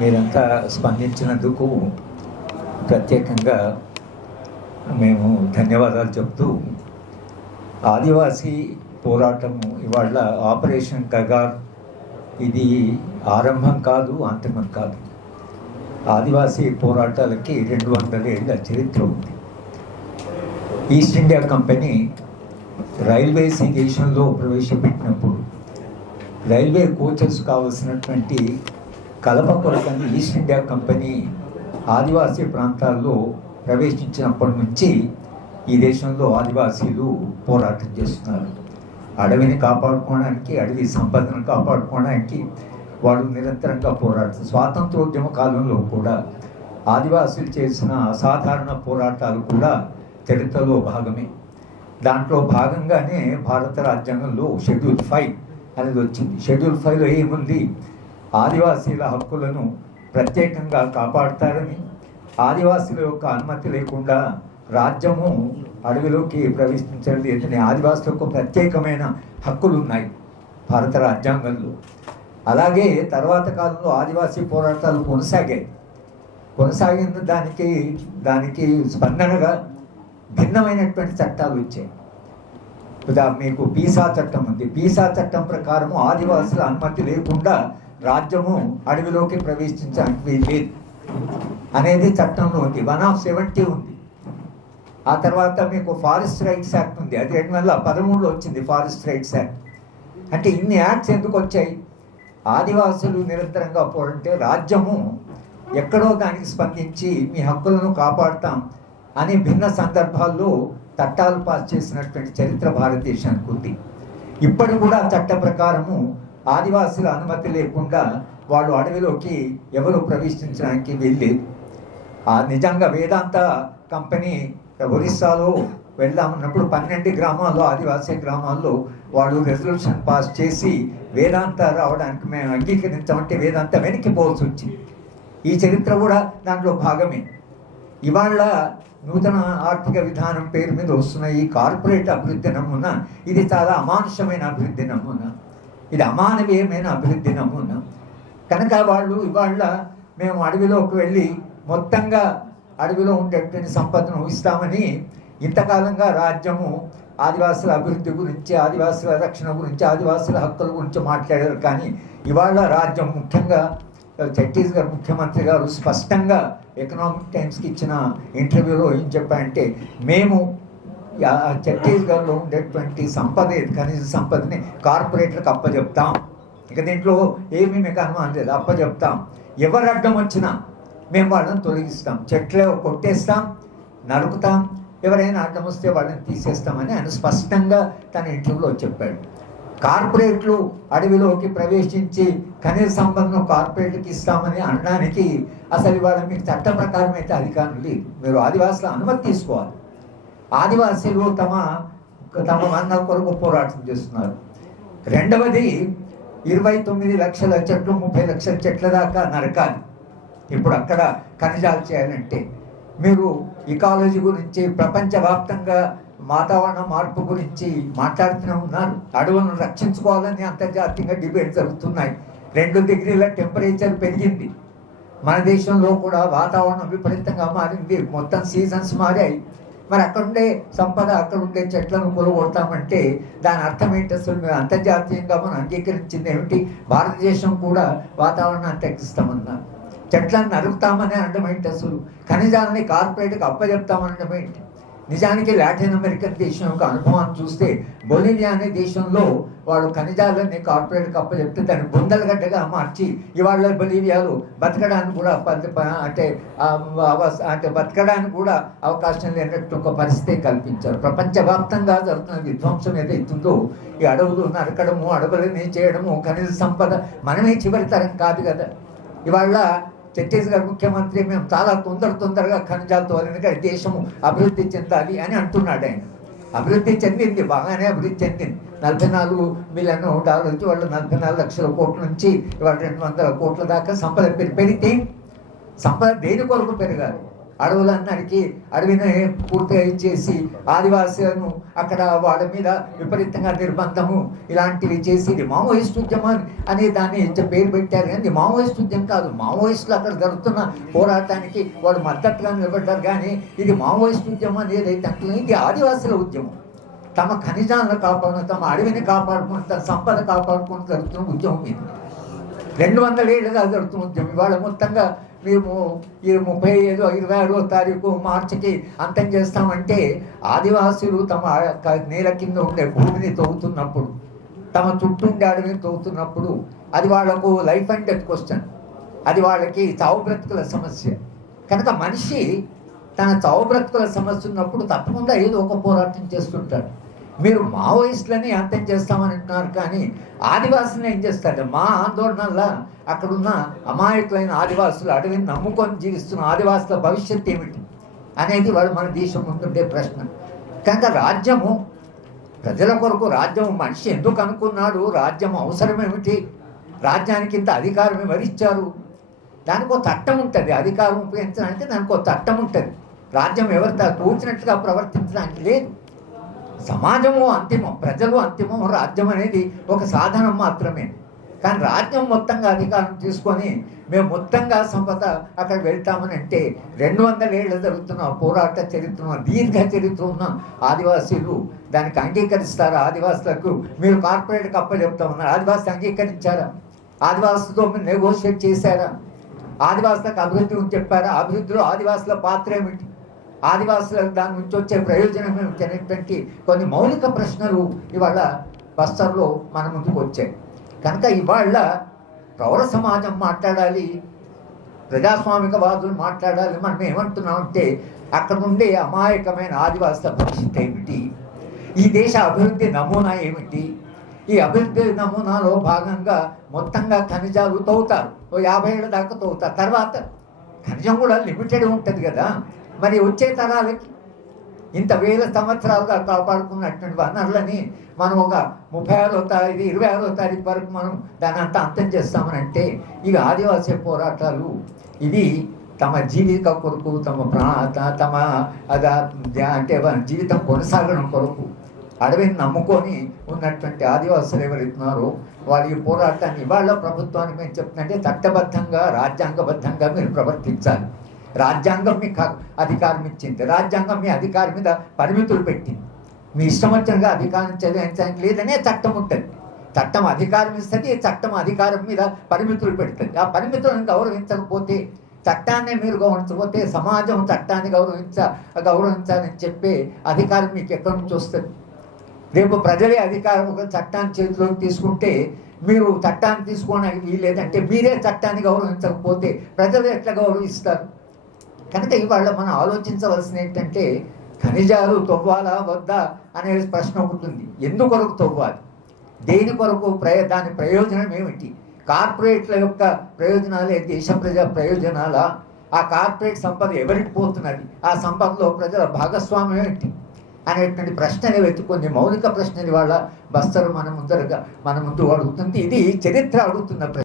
మీరంతా స్పందించినందుకు ప్రత్యేకంగా మేము ధన్యవాదాలు చెప్తూ, ఆదివాసీ పోరాటము ఇవాళ ఆపరేషన్ కగార్ ఇది ఆరంభం కాదు, అంతిమం కాదు. ఆదివాసీ పోరాటాలకి 200 ఏళ్ళ చరిత్ర ఉంది. ఈస్ట్ ఇండియా కంపెనీ రైల్వేస్ ఈ దేశంలో ప్రవేశపెట్టినప్పుడు రైల్వే కోచెస్ కావలసినటువంటి కలప కొరకని ఈస్ట్ ఇండియా కంపెనీ ఆదివాసీ ప్రాంతాల్లో ప్రవేశించినప్పటి నుంచి ఈ దేశంలో ఆదివాసీలు పోరాటం చేస్తున్నారు. అడవిని కాపాడుకోవడానికి, అడవి సంపదను కాపాడుకోవడానికి వాళ్ళు నిరంతరంగా పోరాడుతారు. స్వాతంత్రోద్యమ కాలంలో కూడా ఆదివాసీలు చేసిన అసాధారణ పోరాటాలు కూడా చరిత్రలో భాగమే. దాంట్లో భాగంగానే భారత రాజ్యాంగంలో షెడ్యూల్ 5 అనేది వచ్చింది. షెడ్యూల్ 5లో ఏముంది? ఆదివాసీల హక్కులను ప్రత్యేకంగా కాపాడుతారని, ఆదివాసీల యొక్క అనుమతి లేకుండా రాజ్యము అడవిలోకి ప్రవేశించలేదని, ఆదివాసులకు ప్రత్యేకమైన హక్కులు ఉన్నాయి భారత రాజ్యాంగంలో. అలాగే తర్వాత కాలంలో ఆదివాసీ పోరాటాలు కొనసాగిన దానికి స్పందనగా భిన్నమైనటువంటి చట్టాలు వచ్చాయి. మీకు పీసా చట్టం ఉంది. పీసా చట్టం ప్రకారం ఆదివాసుల అనుమతి లేకుండా రాజ్యము అడవిలోకి ప్రవేశించడానికి లేదు అనేది చట్టంలో ఉంది. 1/70 ఉంది. ఆ తర్వాత మీకు ఫారెస్ట్ రైట్స్ యాక్ట్ ఉంది. అది 2013లో వచ్చింది ఫారెస్ట్ రైట్స్ యాక్ట్. అంటే ఇన్ని యాక్ట్స్ ఎందుకు వచ్చాయి? ఆదివాసులు నిరంతరంగా పోరంటే రాజ్యము ఎక్కడో దానికి స్పందించి మీ హక్కులను కాపాడుతాం అని భిన్న సందర్భాల్లో చట్టాలు పాస్ చేసినటువంటి చరిత్ర భారతదేశానికి ఉంది. ఇప్పటి కూడా చట్ట ప్రకారము ఆదివాసుల అనుమతి లేకుండా వాళ్ళు అడవిలోకి ఎవరు ప్రవేశించడానికి వెళ్ళలేదు. నిజంగా వేదాంత కంపెనీ ఒరిస్సాలో వెళ్దామన్నప్పుడు 12 గ్రామాల్లో, ఆదివాసీ గ్రామాల్లో వాళ్ళు రెజల్యూషన్ పాస్ చేసి వేదాంత రావడానికి మేము అంగీకరించామంటే వేదాంత వెనక్కిపోవాల్సి వచ్చింది. ఈ చరిత్ర కూడా దాంట్లో భాగమే. ఇవాళ నూతన ఆర్థిక విధానం పేరు మీద వస్తున్న ఈ కార్పొరేట్ అభివృద్ధి నమూనా ఇది చాలా అమానుషమైన అభివృద్ధి నమూనా, ఇది అమానవీయమైన అభివృద్ధి నమూనా. కనుక వాళ్ళు ఇవాళ మేము అడవిలోకి వెళ్ళి మొత్తంగా అడవిలో ఉండేటువంటి సంపదను ఇస్తామని ఇంతకాలంగా రాజ్యము ఆదివాసుల అభివృద్ధి గురించి, ఆదివాసుల రక్షణ గురించి, ఆదివాసుల హక్కుల గురించి మాట్లాడారు. కానీ ఇవాళ రాజ్యం, ముఖ్యంగా ఛత్తీస్గఢ్ ముఖ్యమంత్రి గారు స్పష్టంగా ఎకనామిక్ టైమ్స్కి ఇచ్చిన ఇంటర్వ్యూలో ఏం చెప్పారంటే, మేము ఛత్తీస్గఢ్లో ఉండేటువంటి సంపద, కనీస సంపదని కార్పొరేట్లకు అప్పచెప్తాం. ఇక దీంట్లో ఏమీ మీకు అనుమానం లేదు, అప్పచెప్తాం. ఎవరు అడ్డం వచ్చినా మేము వాళ్ళని తొలగిస్తాం, చెట్లు కొట్టేస్తాం, నరుకుతాం, ఎవరైనా అడ్డం వస్తే వాళ్ళని తీసేస్తామని ఆయన స్పష్టంగా తన ఇంటర్వ్యూలో చెప్పాడు. కార్పొరేట్లు అడవిలోకి ప్రవేశించి కనీస సంపదను కార్పొరేట్కి ఇస్తామని అనడానికి అసలు ఇవాళ మీకు చట్ట ప్రకారం అయితే అధికారం లేదు. మీరు ఆదివాసుల అనుమతి తీసుకోవాలి. ఆదివాసీలు తమ మన్న కొరకు పోరాటం చేస్తున్నారు. రెండవది, 29 లక్షల చెట్లు, 30 లక్షల చెట్ల దాకా నరకాలి. ఇప్పుడు అక్కడ ఖనిజాలు చేయాలంటే మీరు ఇకాలజీ గురించి, ప్రపంచవ్యాప్తంగా వాతావరణ మార్పు గురించి మాట్లాడుతూనే ఉన్నారు. అడవులను రక్షించుకోవాలని అంతర్జాతీయంగా డిబేట్ జరుగుతున్నాయి. 2 డిగ్రీల టెంపరేచర్ పెరిగింది. మన దేశంలో కూడా వాతావరణం విపరీతంగా మారింది. మొత్తం సీజన్స్ మారాయి. మరి అక్కడుండే సంపద, అక్కడుండే చెట్లను కొలగొడతామంటే దాని అర్థం ఏంటి? అసలు మీరు అంతర్జాతీయంగా మనం అంగీకరించింది ఏమిటి? భారతదేశం కూడా వాతావరణాన్ని తగ్గిస్తామన్నారు. చెట్లను నరుకుతామని అనడం ఏంటి? అసలు ఖనిజాలని కార్పొరేట్కి అప్పచెప్తామనడం ఏంటి? నిజానికి లాటిన్ అమెరికన్ దేశం యొక్క అనుభవాన్ని చూస్తే, బొలివియా అనే దేశంలో వాడు ఖనిజాలన్నీ కార్పొరేట్కి అప్పచెప్తే దాన్ని బొందలగడ్డగా మార్చి ఇవాళ బొలివియాలో బతకడానికి కూడా అంటే బతకడానికి కూడా అవకాశం లేనట్టు ఒక పరిస్థితి కల్పించారు. ప్రపంచవ్యాప్తంగా జరుగుతున్న విధ్వంసం ఏదైతుందో, ఈ అడవులు నరకడము, అడవులని చేయడము, ఖనిజ సంపద మనమే చివరి తరం కాదు కదా. ఇవాళ ఛత్తీస్గఢ్ ముఖ్యమంత్రి మేము చాలా తొందరగా ఖనిజాలతో ఎందుకంటే దేశము అభివృద్ధి చెందాలి అని అంటున్నాడు. ఆయన అభివృద్ధి చెందింది, బాగానే అభివృద్ధి చెందింది. $44 బిలియన్ వచ్చి వాళ్ళు 44 లక్షల కోట్ల నుంచి ఇవాళ 200 కోట్ల దాకా సంపద పెరిగితే, సంపద దేని కొరకు పెరగాలి? అడవులన్నరికి అడవిని పూర్తిగా ఇచ్చేసి ఆదివాసులను అక్కడ వాళ్ళ మీద విపరీతంగా నిర్బంధము ఇలాంటివి చేసి ఇది మావోయిస్ట్ ఉద్యమం అనే దాన్ని పేరు పెట్టారు. కానీ మావోయిస్ట్ ఉద్యమం కాదు. మావోయిస్టులు అక్కడ జరుగుతున్న పోరాటానికి వాళ్ళు మద్దతుగా నిలబడ్డారు. కానీ ఇది మావోయిస్ట్ ఉద్యమం అనేది అంటే ఇది ఆదివాసుల ఉద్యమం. తమ ఖనిజాలను కాపాడుకుని, తమ అడవిని కాపాడుకుని, తమ సంపద కాపాడుకుని జరుగుతున్న ఉద్యమం ఇది. 200 ఏళ్ళుగా జరుగుతున్న ఉద్యమం. ఇవాళ మొత్తంగా మేము ఈ 26వ తారీఖు మార్చికి అంతం చేస్తామంటే ఆదివాసులు తమ నేల కింద ఉండే భూమిని తవ్వుతున్నప్పుడు, తమ చుట్టూ ఉండే అడవిని తవ్వుతున్నప్పుడు అది వాళ్లకు లైఫ్ అండ్ డెత్ క్వశ్చన్. అది వాళ్ళకి చావు బ్రతుకుల సమస్య. కనుక మనిషి తన చావు బ్రతుకుల సమస్య ఉన్నప్పుడు తప్పకుండా ఏదో ఒక పోరాటం చేస్తుంటాడు. మీరు మావోయిస్టులని అంతం చేస్తామని అంటున్నారు, కానీ ఆదివాసులను ఏం చేస్తారు? మా ఆందోళనల్లో అక్కడున్న అమాయకులైన ఆదివాసులు, అడవిని నమ్ముకొని జీవిస్తున్న ఆదివాసుల భవిష్యత్తు ఏమిటి అనేది వాళ్ళు మన దేశం ముందుండే ప్రశ్న. కనుక రాజ్యము ప్రజల కొరకు, రాజ్యం మనిషి ఎందుకు అనుకున్నాడు, రాజ్యం అవసరం ఏమిటి, రాజ్యానికి ఇంత అధికారం ఎవరిచ్చారు, దానికి ఒక చట్టం ఉంటుంది. అధికారం ఉపయోగించడానికి దానికి ఒక చట్టం ఉంటుంది. రాజ్యం ఎవరితో తోచినట్టుగా ప్రవర్తించడానికి లేదు. సమాజము అంతిమం, ప్రజలు అంతిమం, రాజ్యం అనేది ఒక సాధనం మాత్రమే. కానీ రాజ్యం మొత్తంగా అధికారం తీసుకొని మేము మొత్తంగా సంపద అక్కడ వెళ్తామని అంటే 200 ఏళ్ళు జరుగుతున్న పోరాట చరిత్ర, దీర్ఘ చరిత్ర ఉన్న ఆదివాసీలు దానికి అంగీకరిస్తారా? ఆదివాసులకు మీరు కార్పొరేట్కి అప్పచెప్తామన్నారు, ఆదివాసులు అంగీకరించారా? ఆదివాసులతో మీరు నెగోషియేట్ చేశారా? ఆదివాసులకు అభివృద్ధి అని చెప్పారా? అభివృద్ధిలో ఆదివాసుల పాత్ర ఏమిటి, ఆదివాసులకు దాని నుంచి వచ్చే ప్రయోజనం ఏమిటి అనేటువంటి కొన్ని మౌలిక ప్రశ్నలు ఇవాళ బస్తర్లో మన ముందుకు వచ్చాయి. కనుక ఇవాళ పౌర సమాజం మాట్లాడాలి, ప్రజాస్వామికవాదులు మాట్లాడాలి. మనం ఏమంటున్నామంటే అక్కడ ఉండే అమాయకమైన ఆదివాసుల భవిష్యత్తు ఏమిటి, ఈ దేశ అభివృద్ధి నమూనా ఏమిటి, ఈ అభివృద్ధి నమూనాలో భాగంగా మొత్తంగా ఖనిజాలు తవ్వుతారు, 50 ఏళ్ళ దాకా తవ్వుతారు. తర్వాత ఖనిజం కూడా లిమిటెడ్ ఉంటుంది కదా. మరి వచ్చే తరాలకి ఇంత వేల సంవత్సరాలుగా కాపాడుకున్నటువంటి వనరులని మనం ఒక 36వ తారీఖు 26వ తారీఖు వరకు మనం దాన్ని అంతా అంతం చేస్తామని అంటే ఇవి ఆదివాసీ పోరాటాలు. ఇవి తమ జీవిత కొరకు, తమ అంటే జీవితం కొనసాగడం కొరకు అడవిని నమ్ముకొని ఉన్నటువంటి ఆదివాసులు ఎవరున్నారో వాళ్ళు ఈ పోరాటాన్ని ఇవాళ ప్రభుత్వానికి మేము చెప్తుందంటే చట్టబద్ధంగా, రాజ్యాంగబద్ధంగా మీరు ప్రవర్తించాలి. రాజ్యాంగం మీకు అధికారం ఇచ్చింది, రాజ్యాంగం మీ అధికారం మీద పరిమితులు పెట్టింది. మీ ఇష్టం వచ్చినగా అధికారం చెల్లించడానికి లేదనే చట్టం ఉంటుంది. చట్టం అధికారం ఇస్తుంది, చట్టం అధికారం మీద పరిమితులు పెడుతుంది. ఆ పరిమితులను గౌరవించకపోతే, చట్టాన్ని మీరు గౌరవించకపోతే సమాజం చట్టాన్ని గౌరవించాలని చెప్పే అధికారం మీకు ఎక్కడి నుంచి వస్తుంది? రేపు ప్రజలే అధికారం ఒక చట్టాన్ని చేతిలోకి తీసుకుంటే మీరు చట్టాన్ని తీసుకోవడానికి వీల్లేదంటే మీరే చట్టాన్ని గౌరవించకపోతే ప్రజలు ఎట్లా గౌరవిస్తారు? కనుక ఇవాళ మనం ఆలోచించవలసిన ఏంటంటే ఖనిజాలు తవ్వాలా వద్దా అనే ప్రశ్న ఉంటుంది. ఎందుకొరకు తవ్వాలి, దేని కొరకు, దాని ప్రయోజనం ఏమిటి, కార్పొరేట్ల యొక్క ప్రయోజనాలే దేశ ప్రజా ప్రయోజనాలా, ఆ కార్పొరేట్ సంపద ఎవరికి పోతున్నది, ఆ సంపదలో ప్రజల భాగస్వామ్యం ఏంటి అనేటువంటి ప్రశ్నలు వెతుక్కొని మౌలిక ప్రశ్నలు వాళ్ళ బస్తరు మన ముందు అడుగుతుంది. ఇది చరిత్ర అడుగుతున్న ప్రశ్న.